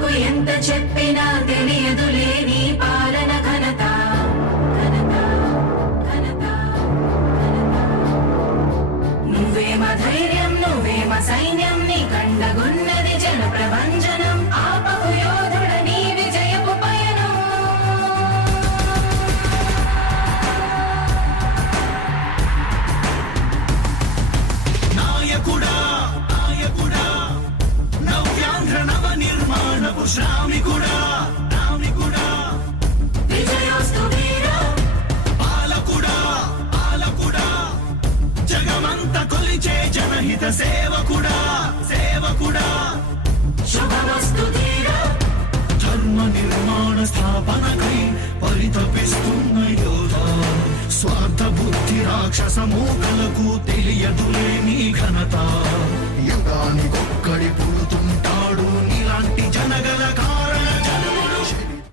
ప్రజలకు ఎంత చెప్పినా తెలియదులే నీ పాలన ఘనత ఘనత ఘనత నువ్వేమ ధైర్యం నువ్వేమ సైన్యం నీ కండగున్నది జన ప్రభంజనం ఆపకు యోధుడ నీ విజయపు పయనం నాయకుడా నాయకుడా నవ్యాంధ్ర నవ నిర్మాణపు శ్రామికుడా రామికుడా విజయోస్తు వీర పాలకుడా పాలకుడా జగమంత కొలిచే జనహిత సేవకుడా సేవకుడా శుభమస్తు ధీర ధర్మ నిర్మాణ స్థాపనకై పరితపిస్తున్న యోధ స్వార్థ బుద్ధి రాక్షస మూకలకు తెలియదులే నీ ఘనత